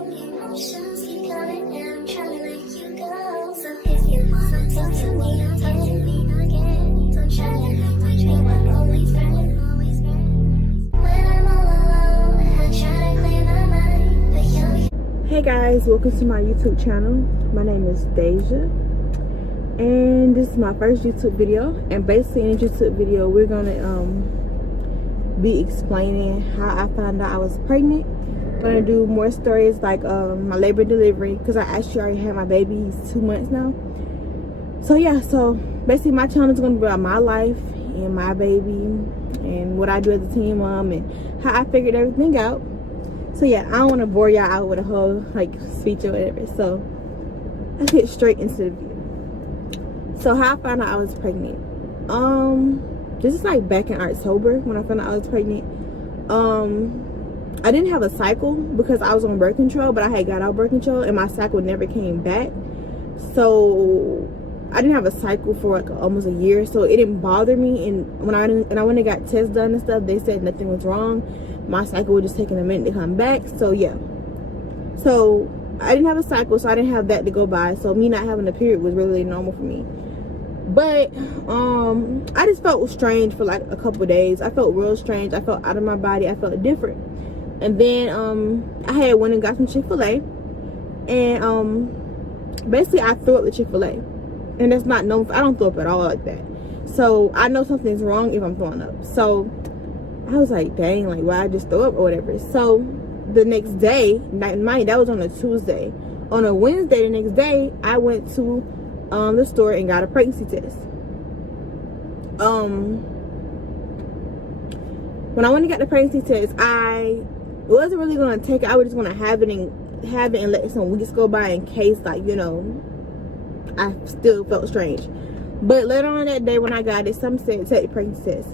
Emotions keep coming and I'm trying to let you go. So if you wanna talk to me again, don't try to make my dream always burn. When I'm all alone, I try to clear my mind, but you're... Hey guys, welcome to my YouTube channel. My name is Daja, and this is my first YouTube video. And basically in this YouTube video, we're gonna be explaining how I found out I was pregnant. I'm gonna do more stories like my labor and delivery, because I actually already had my baby. He's 2 months now. So yeah, so basically my channel is gonna be about my life and my baby and what I do as a teen mom and how I figured everything out. So yeah, I don't want to bore y'all out with a whole like speech or whatever. So let's get straight into the video. So how I found out I was pregnant. This is like back in October when I found out I was pregnant. I didn't have a cycle because I was on birth control, but I had got out birth control and my cycle never came back. So I didn't have a cycle for like almost a year, so it didn't bother me. And when I went and got tests done and stuff, they said nothing was wrong. My cycle was just taking a minute to come back. So yeah, so I didn't have a cycle, so I didn't have that to go by. So me not having a period was really normal for me. But I just felt strange for like a couple days. I felt real strange. I felt out of my body. I felt different. And then I had went and got some Chick-fil-A, and basically I threw up the Chick-fil-A, and that's not known. I don't throw up at all like that. So I know something's wrong if I'm throwing up. So I was like, dang, like why I just throw up or whatever. So the next day, mind that was on a Tuesday. On a Wednesday, the next day, I went to the store and got a pregnancy test. When I went and got the pregnancy test, I wasn't really gonna take it. I was just gonna have it and let some weeks go by in case, like, you know, I still felt strange. But later on that day when I got it, some said take the pregnancy test.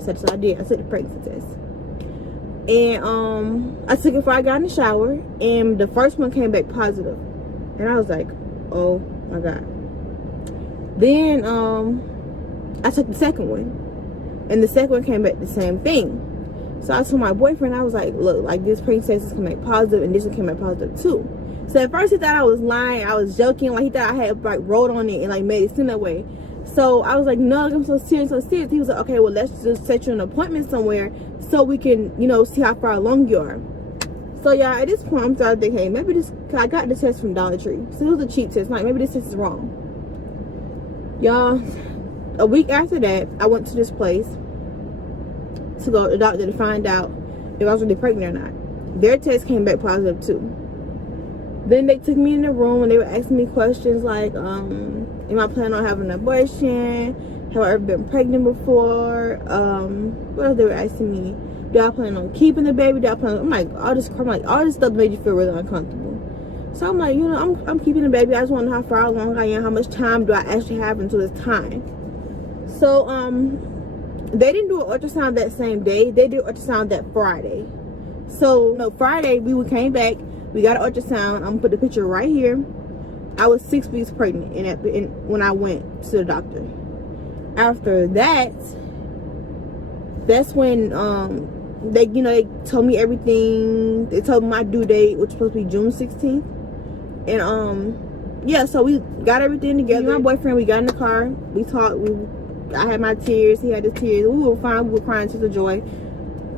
So I did. I took the pregnancy test, and I took it before I got in the shower, and the first one came back positive, and I was like, oh my god. Then I took the second one, and the second one came back the same thing. So I told my boyfriend, I was like, look, like this pregnancy test is coming back positive, and this one came back positive too. So at first he thought I was lying, I was joking, like he thought I had like wrote on it and like made it seem that way. So I was like, no, I'm so serious, so serious. He was like, okay, well, let's just set you an appointment somewhere so we can, you know, see how far along you are. So yeah, at this point I'm starting thinking, hey, maybe this, cause I got the test from Dollar Tree, so it was a cheap test. Like maybe this test is wrong. Y'all, a week after that, I went to this place to go to the doctor to find out if I was really pregnant or not. Their test came back positive too. Then they took me in the room and they were asking me questions like, am I planning on having an abortion? Have I ever been pregnant before? What else they were asking me? Do I plan on keeping the baby? Do I plan on, I'm like, all this stuff made you feel really uncomfortable. So I'm like, you know, I'm keeping the baby. I just want to know how far along I am, how much time do I actually have until it's time. So they didn't do an ultrasound that same day. They did ultrasound that Friday. So no, Friday we came back. We got an ultrasound. I'm gonna put the picture right here. I was 6 weeks pregnant when I went to the doctor. After that, that's when they told me everything. They told me my due date, which was supposed to be June 16th. And yeah, so we got everything together. Me and my boyfriend, we got in the car. We talked. I had my tears. He had his tears. We were fine. We were crying tears of joy.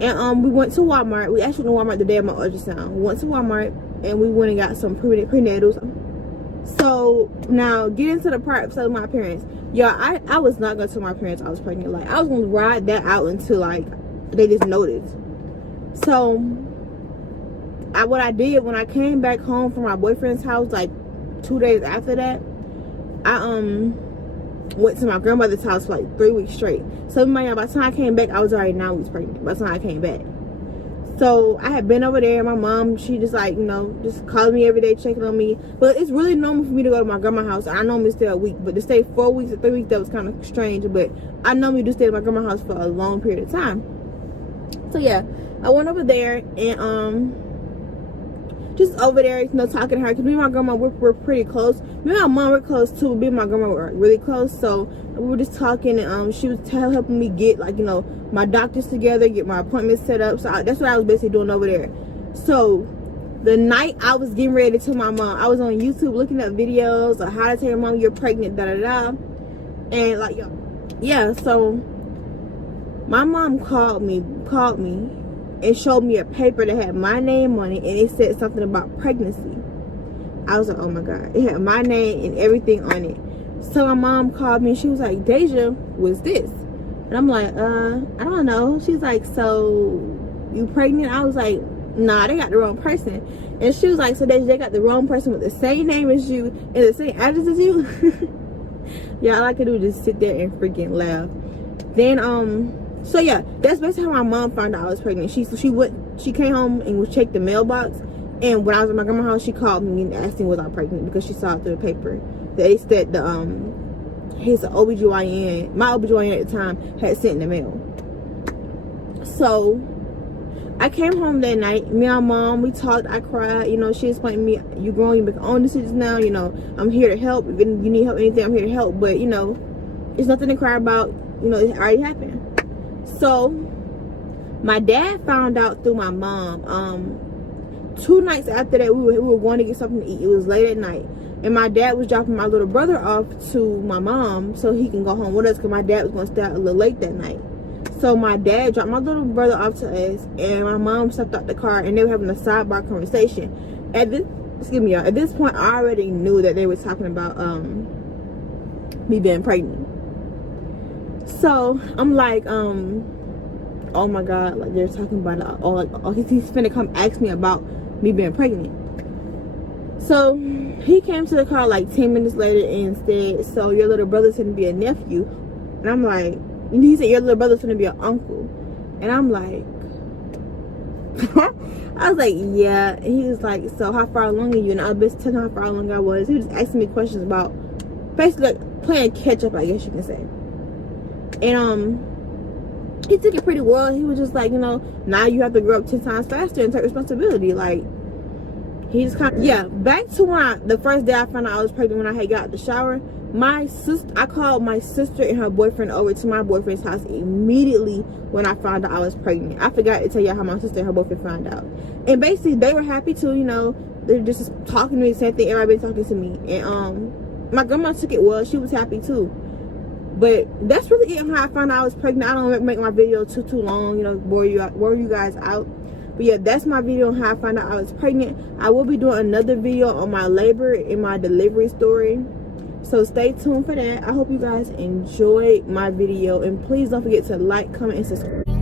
And we went to Walmart. We actually went to Walmart the day of my ultrasound. We went to Walmart and we went and got some prenatals. So now get into the part of my parents. Y'all, I was not gonna tell my parents I was pregnant. Like I was gonna ride that out until like they just noticed. So what I did when I came back home from my boyfriend's house, like 2 days after that, I went to my grandmother's house for like 3 weeks straight. So by the time I came back, I was already 9 weeks pregnant by the time I came back. So I had been over there. My mom, she just like, you know, just calling me every day, checking on me. But it's really normal for me to go to my grandma's house. I normally stay a week, but to stay 4 weeks or 3 weeks, that was kind of strange. But I normally do stay at my grandma's house for a long period of time. So yeah, I went over there and just over there, you know, talking to her. Because me and my grandma, we're pretty close. Me and my mom were close too. Me and my grandma were really close. So we were just talking, and she was helping me get, like, you know, my doctors together, get my appointments set up. So that's what I was basically doing over there. So The night I was getting ready to tell my mom, I was on YouTube looking up videos of how to tell your mom you're pregnant, da da da. And like, yeah, so my mom called me and showed me a paper that had my name on it, and it said something about pregnancy. I was like, oh my God. It had my name and everything on it. So my mom called me and she was like, Daja, what's this? And I'm like, I don't know. She's like, so you pregnant? I was like, nah, they got the wrong person. And she was like, so they got the wrong person with the same name as you and the same address as you? Yeah, all I could do was just sit there and freaking laugh. Then so yeah, that's basically how my mom found out I was pregnant. She came home and would check the mailbox, and when I was at my grandma's house, she called me and asked me was I pregnant because she saw it through the paper. They said his OBGYN, my OBGYN at the time, had sent in the mail. So I came home that night. Me and my mom, we talked. I cried. You know, she explained to me, you grown, you make your own decisions now. You know, I'm here to help. If you need help, anything, I'm here to help. But, you know, it's nothing to cry about. You know, it already happened. So my dad found out through my mom. 2 nights after that, we were going to get something to eat. It was late at night. And my dad was dropping my little brother off to my mom so he can go home with us because my dad was going to stay out a little late that night. So my dad dropped my little brother off to us, and my mom stepped out the car, and they were having a sidebar conversation. At this point, I already knew that they were talking about me being pregnant. So I'm like, oh my God, like they're talking about he's finna come ask me about me being pregnant. So he came to the car like 10 minutes later and said, so your little brother's gonna be a nephew. And I'm like, and he said your little brother's gonna be an uncle. And I'm like, I was like, yeah. And he was like, so how far along are you? And I was telling him how far along I was. He was just asking me questions about basically like playing catch up, I guess you can say. And he took it pretty well. He was just like, you know, now you have to grow up 10 times faster and take responsibility. Like, he just kind of, yeah. Back to when the first day I found out I was pregnant, when I had got out the shower, I called my sister and her boyfriend over to my boyfriend's house immediately when I found out I was pregnant. I forgot to tell y'all how my sister and her boyfriend found out. And basically, they were happy too, you know. They're just talking to me, the same thing everybody been talking to me. And my grandma took it well. She was happy too. But that's really it on how I found out I was pregnant. I don't make my video too long, you know, bore you guys out. But yeah, that's my video on how I found out I was pregnant. I will be doing another video on my labor and my delivery story. So stay tuned for that. I hope you guys enjoyed my video. And please don't forget to like, comment, and subscribe.